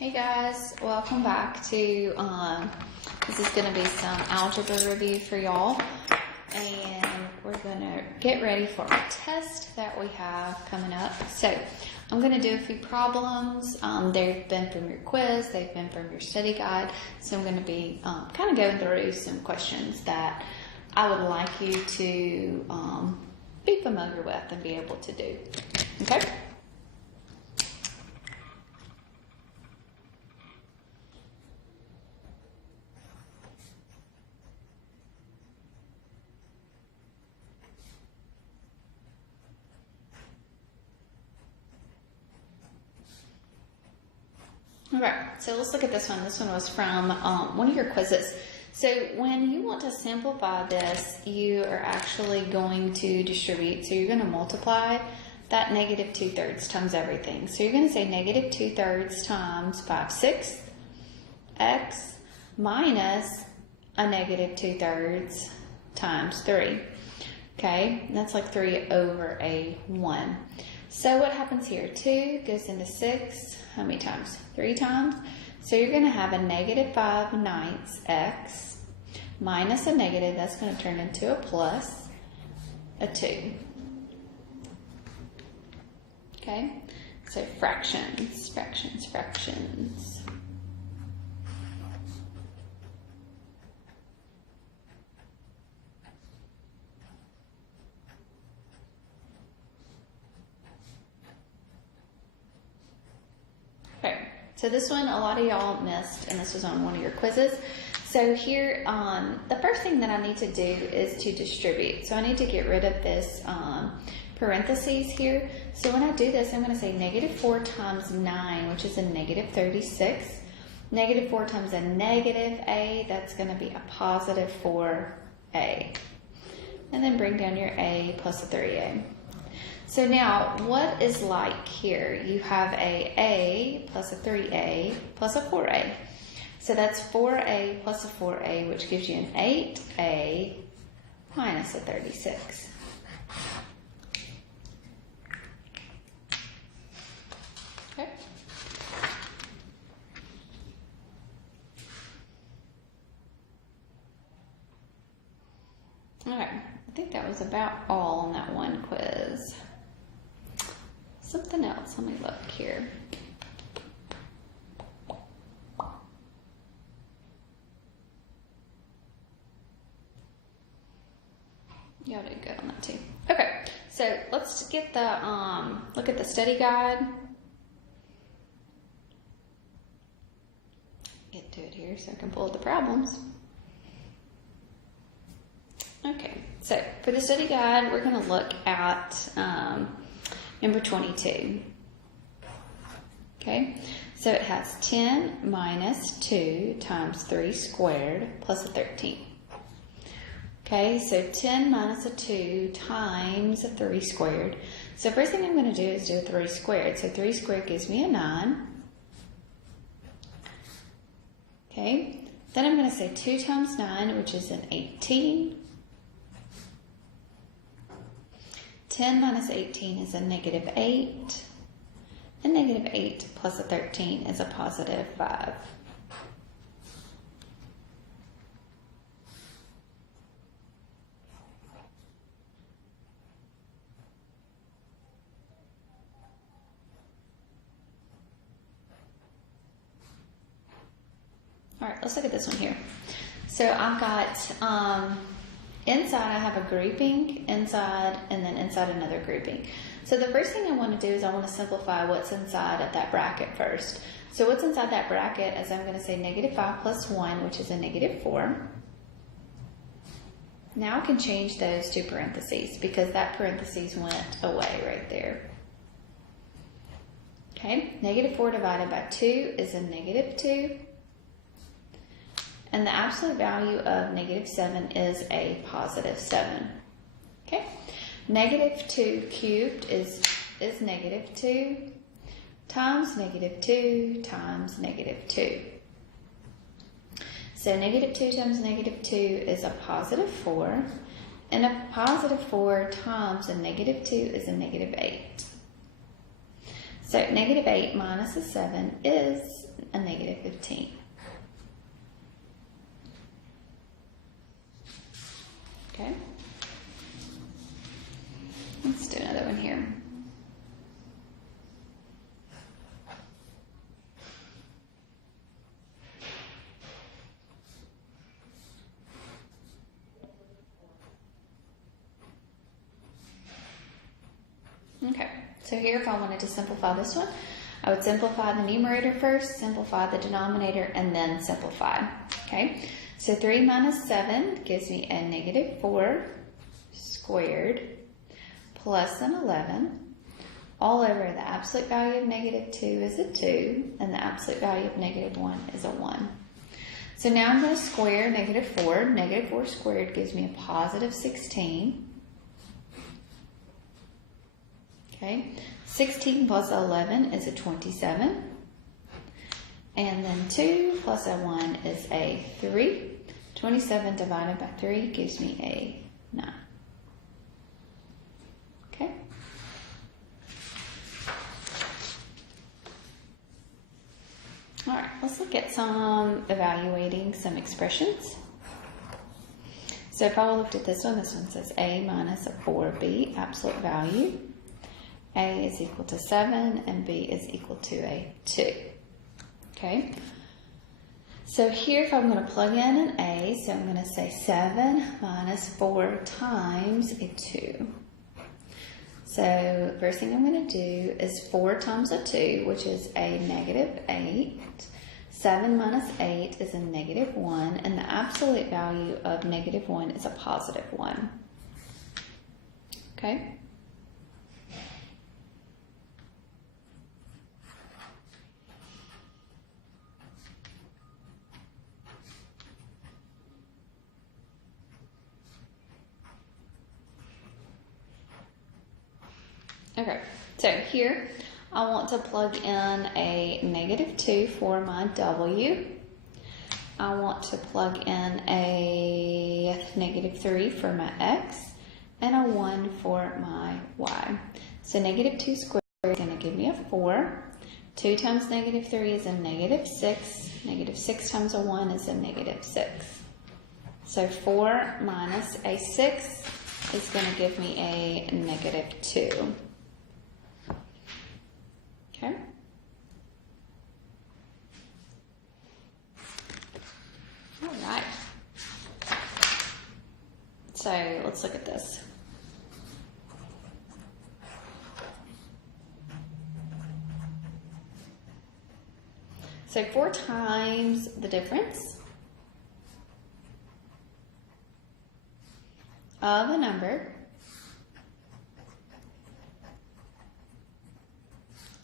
Hey guys, welcome back to, this is going to be some algebra review for y'all, and we're going to get ready for our test that we have coming up. So I'm going to do a few problems. They've been from your quiz, they've been from your study guide, so I'm going to be kind of going through some questions that I would like you to be familiar with and be able to do. Okay? Alright, so let's look at this one. This one was from one of your quizzes. So when you want to simplify this, you are actually going to distribute. So you're going to multiply that negative 2/3 times everything. So you're going to say negative 2/3 times 5/6 x minus a negative 2/3 times 3. Okay, that's like 3 over a 1. So what happens here? 2 goes into 6. How many times? 3 times. So you're going to have a negative 5/9 x minus a negative. That's going to turn into a plus a 2. Okay? So fractions, fractions, fractions. Okay, so this one a lot of y'all missed, and this was on one of your quizzes. So here, the first thing that I need to do is to distribute. So I need to get rid of this parentheses here. So when I do this, I'm going to say negative 4 times 9, which is a negative 36. Negative 4 times a negative a, that's going to be a positive 4a. And then bring down your a plus a 3a. So now, what is like here? You have a plus a 3a plus a 4a. So that's 4a plus a 4a, which gives you an 8a minus a 36. Okay. Okay, I think that was about all on that one quiz. Something else, let me look here. Y'all did good on that too. Okay, so let's get the look at the study guide. Get to it here so I can pull up the problems. Okay, so for the study guide, we're going to look at number 22. Okay, so it has 10 minus 2 times 3 squared plus a 13. Okay, so 10 minus a 2 times a 3 squared. So first thing I'm going to do is do a 3 squared. So 3 squared gives me a 9. Okay, then I'm going to say 2 times 9, which is an 18. 10 minus 18 is a negative 8. And negative 8 plus a 13 is a positive 5. All right, let's look at this one here. So I've got, inside I have a grouping, inside, and then inside another grouping. So the first thing I want to do is I want to simplify what's inside of that bracket first. So what's inside that bracket is I'm going to say negative 5 plus 1, which is a negative 4. Now I can change those to parentheses because that parentheses went away right there. Okay, negative 4 divided by 2 is a negative 2. And the absolute value of negative 7 is a positive 7. Okay? Negative 2 cubed is negative 2 times negative 2 times negative 2. So negative 2 times negative 2 is a positive 4. And a positive 4 times a negative 2 is a negative 8. So negative 8 minus a 7 is a So here, if I wanted to simplify this one, I would simplify the numerator first, simplify the denominator, and then simplify. Okay, so 3 minus 7 gives me a negative 4 squared plus an 11 all over the absolute value of negative 2 is a 2, and the absolute value of negative 1 is a 1. So now I'm going to square negative 4. Negative 4 squared gives me a positive 16. Okay, 16 plus 11 is a 27. And then 2 plus a 1 is a 3. 27 divided by 3 gives me a 9. Okay. All right, let's look at some evaluating some expressions. So if I looked at this one says a minus a 4b, absolute value. A is equal to 7 and b is equal to a 2. Okay. So here, if I'm going to plug in an a, so I'm going to say 7 minus 4 times a 2. So first thing I'm going to do is 4 times a 2, which is a negative 8. 7 minus 8 is a negative 1, and the absolute value of negative 1 is a positive 1. Okay? Okay, so here I want to plug in a negative 2 for my W. I want to plug in a negative 3 for my X and a 1 for my Y. So negative 2 squared is going to give me a 4. 2 times negative 3 is a negative 6. Negative 6 times a 1 is a negative 6. So 4 minus a 6 is going to give me a negative 2. Okay. All right. So let's look at this. So 4 times the difference of a number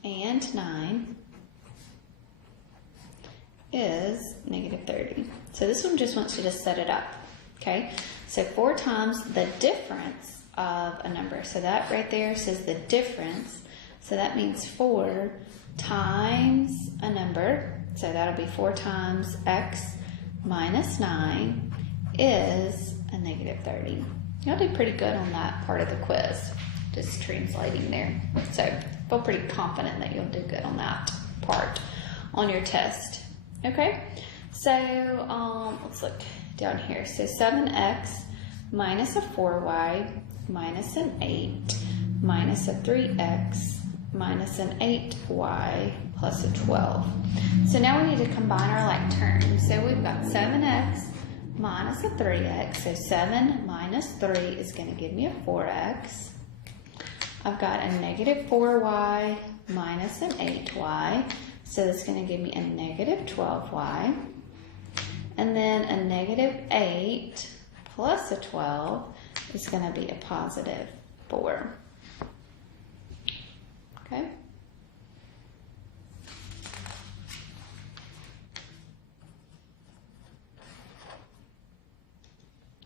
and 9 is negative 30. So this one just wants you to set it up, okay? So 4 times the difference of a number. So that right there says the difference. So that means 4 times a number. So that'll be 4 times x minus 9 is a negative 30. You'll do pretty good on that part of the quiz, just translating there. So feel pretty confident that you'll do good on that part on your test. Okay, so let's look down here. So 7x minus a 4y minus an 8 minus a 3x minus an 8y plus a 12. So now we need to combine our like terms. So we've got 7x minus a 3x. So 7 minus 3 is going to give me a 4x. I've got a negative 4y minus an 8y, so that's going to give me a negative 12y. And then a negative 8 plus a 12 is going to be a positive 4. Okay?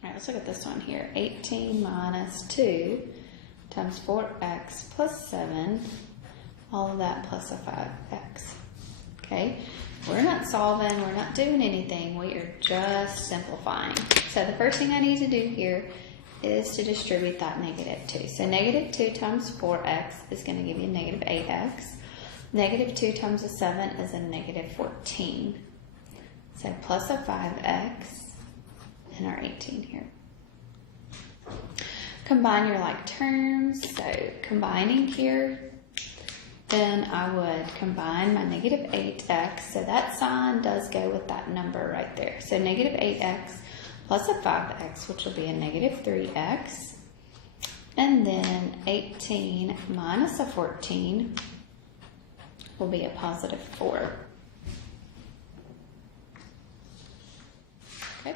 All right, let's look at this one here. 18 minus 2 times 4x plus 7, all of that plus a 5x. Okay, we're not solving, we're not doing anything, we are just simplifying. So the first thing I need to do here is to distribute that negative 2. So negative 2 times 4x is going to give you negative 8x. Negative 2 times a 7 is a negative 14. So plus a 5x and our 18 here. Combine your like terms. So combining here, then I would combine my negative 8x. So that sign does go with that number right there. So negative 8x plus a 5x, which will be a negative 3x. And then 18 minus a 14 will be a positive 4. Okay.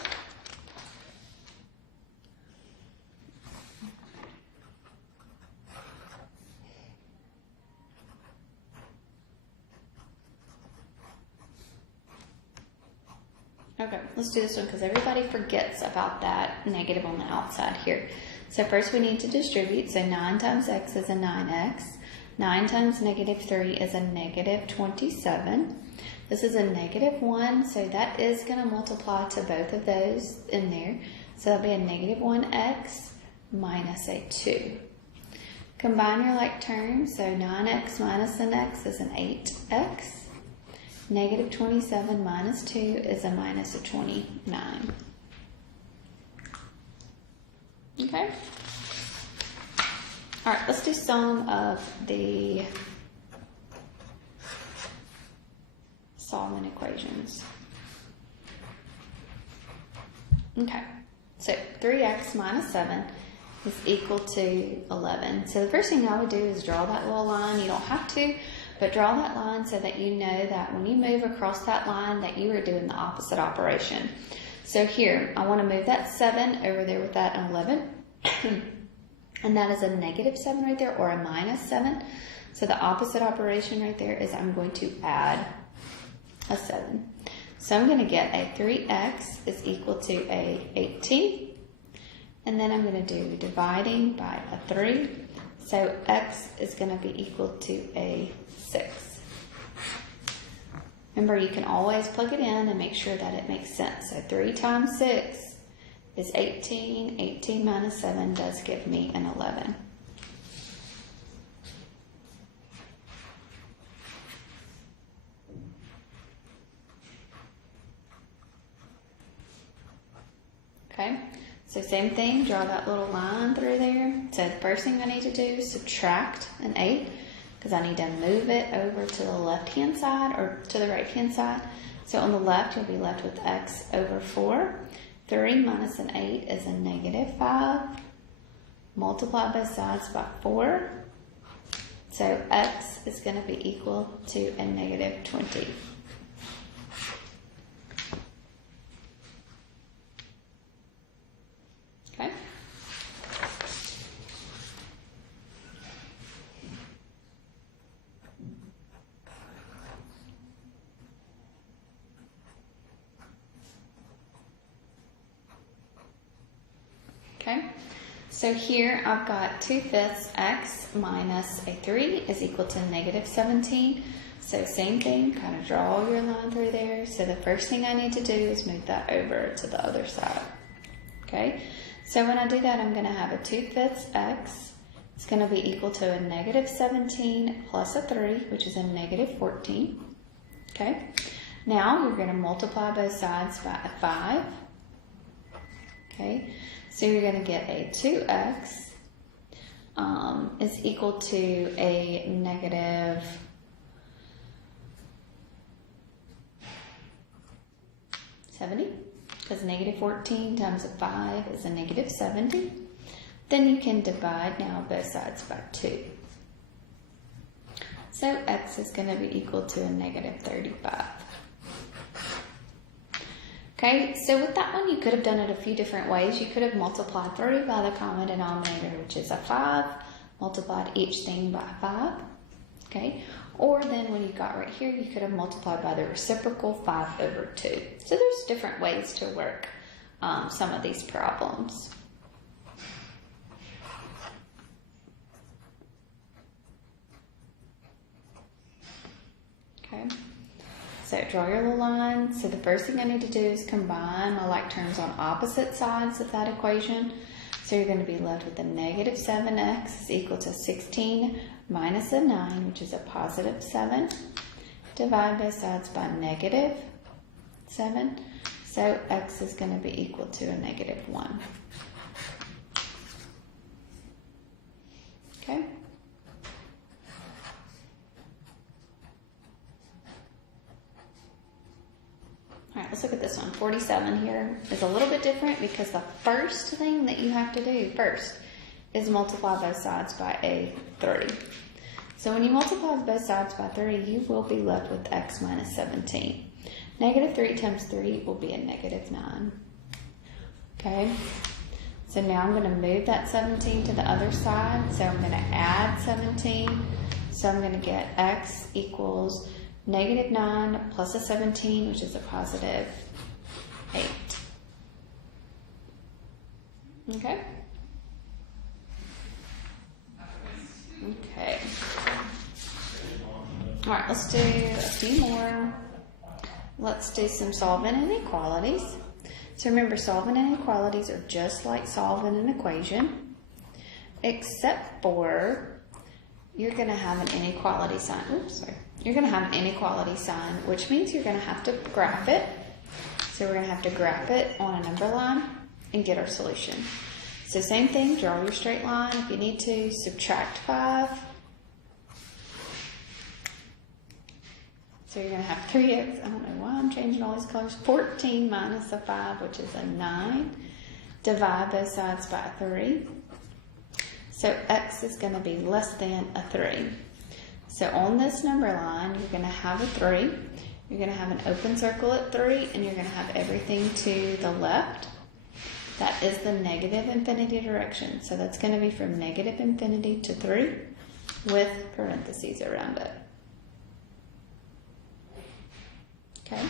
Okay, let's do this one because everybody forgets about that negative on the outside here. So first we need to distribute. So 9 times x is a 9x. 9 times negative 3 is a negative 27. This is a negative 1, so that is going to multiply to both of those in there. So that'll be a negative 1x minus a 2. Combine your like terms. So 9x minus an x is an 8x. Negative 27 minus 2 is a minus a 29. Okay? All right, let's do sum of the solving equations. Okay, so 3x minus 7 is equal to 11. So the first thing I would do is draw that little line. You don't have to, but draw that line so that you know that when you move across that line that you are doing the opposite operation. So here, I want to move that 7 over there with that 11. And that is a negative 7 right there, or a minus 7. So the opposite operation right there is I'm going to add a 7. So I'm going to get a 3x is equal to a 18. And then I'm going to do dividing by a 3. So x is going to be equal to a 6. Remember, you can always plug it in and make sure that it makes sense. So 3 times 6 is 18. 18 minus 7 does give me an 11. Okay, so same thing, draw that little line through there. So the first thing I need to do is subtract an 8, because I need to move it over to the left-hand side or to the right-hand side. So on the left, you'll be left with x over 4. 3 minus an 8 is a negative 5. Multiply both sides by 4. So x is going to be equal to a negative 20. Okay. Okay, so here I've got 2/5 x minus a 3 is equal to negative 17. So same thing, kind of draw your line through there. So the first thing I need to do is move that over to the other side. Okay, so when I do that, I'm going to have a 2/5 x. It's going to be equal to a negative 17 plus a 3, which is a negative 14. Okay, now you're going to multiply both sides by a 5. Okay, so you're going to get a 2x is equal to a negative 70, because negative 14 times a 5 is a negative 70. Then you can divide now both sides by 2. So x is going to be equal to a negative 35. Okay, so with that one, you could have done it a few different ways. You could have multiplied 3 by the common denominator, which is a 5, multiplied each thing by 5. Okay, or then when you got right here, you could have multiplied by the reciprocal 5 over 2. So there's different ways to work some of these problems. Okay, so draw your little line. So the first thing I need to do is combine my like terms on opposite sides of that equation. So you're going to be left with a negative 7x is equal to 16 minus a 9, which is a positive 7. Divide both sides by negative 7. So x is going to be equal to a negative 1. Okay. All right, let's look at this one. 47 here is a little bit different because the first thing that you have to do first is multiply both sides by a 3. So when you multiply both sides by 3, you will be left with x minus 17. Negative 3 times 3 will be a negative 9. Okay? So now I'm going to move that 17 to the other side. So I'm going to add 17. So I'm going to get x equals negative 9 plus a 17, which is a positive 8. Okay? Okay. All right, let's do a few more. Let's do some solving inequalities. So remember, solving inequalities are just like solving an equation, except for you're going to have an inequality sign. Oops, sorry. You're going to have an inequality sign, which means you're going to have to graph it. So we're going to have to graph it on a number line and get our solution. So same thing, draw your straight line if you need to, subtract 5. So you're going to have 3x, I don't know why I'm changing all these colors, 14 minus a 5, which is a 9. Divide both sides by 3. So x is going to be less than a 3. So on this number line, you're going to have a 3. You're going to have an open circle at 3, and you're going to have everything to the left. That is the negative infinity direction. So that's going to be from negative infinity to 3 with parentheses around it. Okay?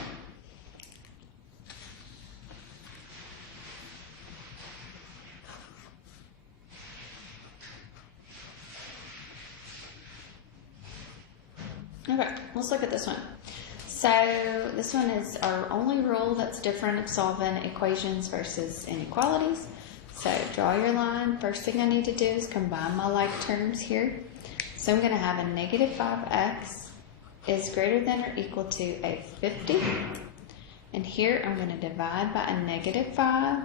Okay, let's look at this one. So this one is our only rule that's different of solving equations versus inequalities. So draw your line. First thing I need to do is combine my like terms here. So I'm going to have a negative 5x is greater than or equal to a 50. And here I'm going to divide by a negative 5.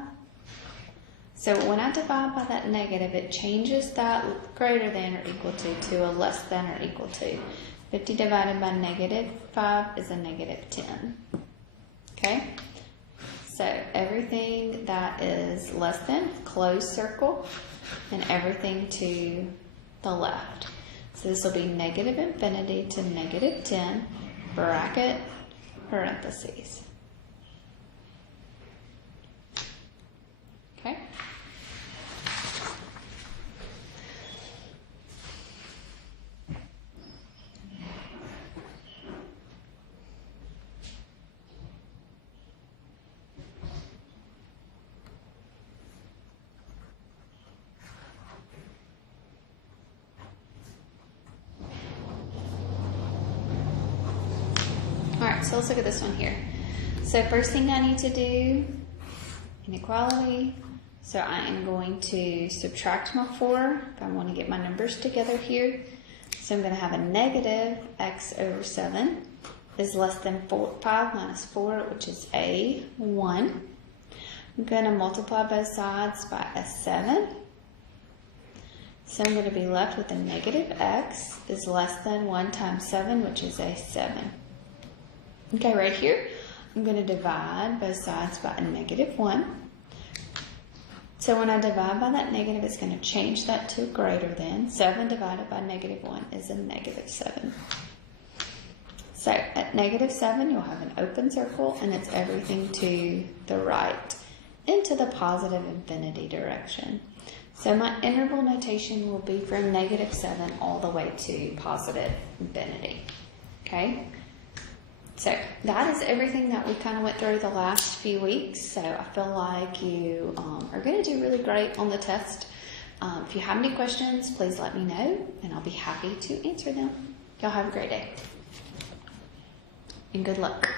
So when I divide by that negative, it changes that greater than or equal to a less than or equal to. 50 divided by negative 5 is a negative 10. Okay? So everything that is less than, close circle, and everything to the left. So this will be negative infinity to negative 10, bracket, parentheses. Okay? Alright, so let's look at this one here. So first thing I need to do, inequality. So I am going to subtract my 4 if I want to get my numbers together here. So I'm going to have a negative x over 7 is less than 5 minus 4, which is a 1. I'm going to multiply both sides by a 7. So I'm going to be left with a negative x is less than 1 times 7, which is a 7. Okay, right here, I'm going to divide both sides by a negative 1. So when I divide by that negative, it's going to change that to greater than. 7 divided by negative 1 is a negative 7. So at negative 7, you'll have an open circle, and it's everything to the right into the positive infinity direction. So my interval notation will be from negative 7 all the way to positive infinity. Okay? So that is everything that we kind of went through the last few weeks. So I feel like you are going to do really great on the test. If you have any questions, please let me know, and I'll be happy to answer them. Y'all have a great day. And good luck.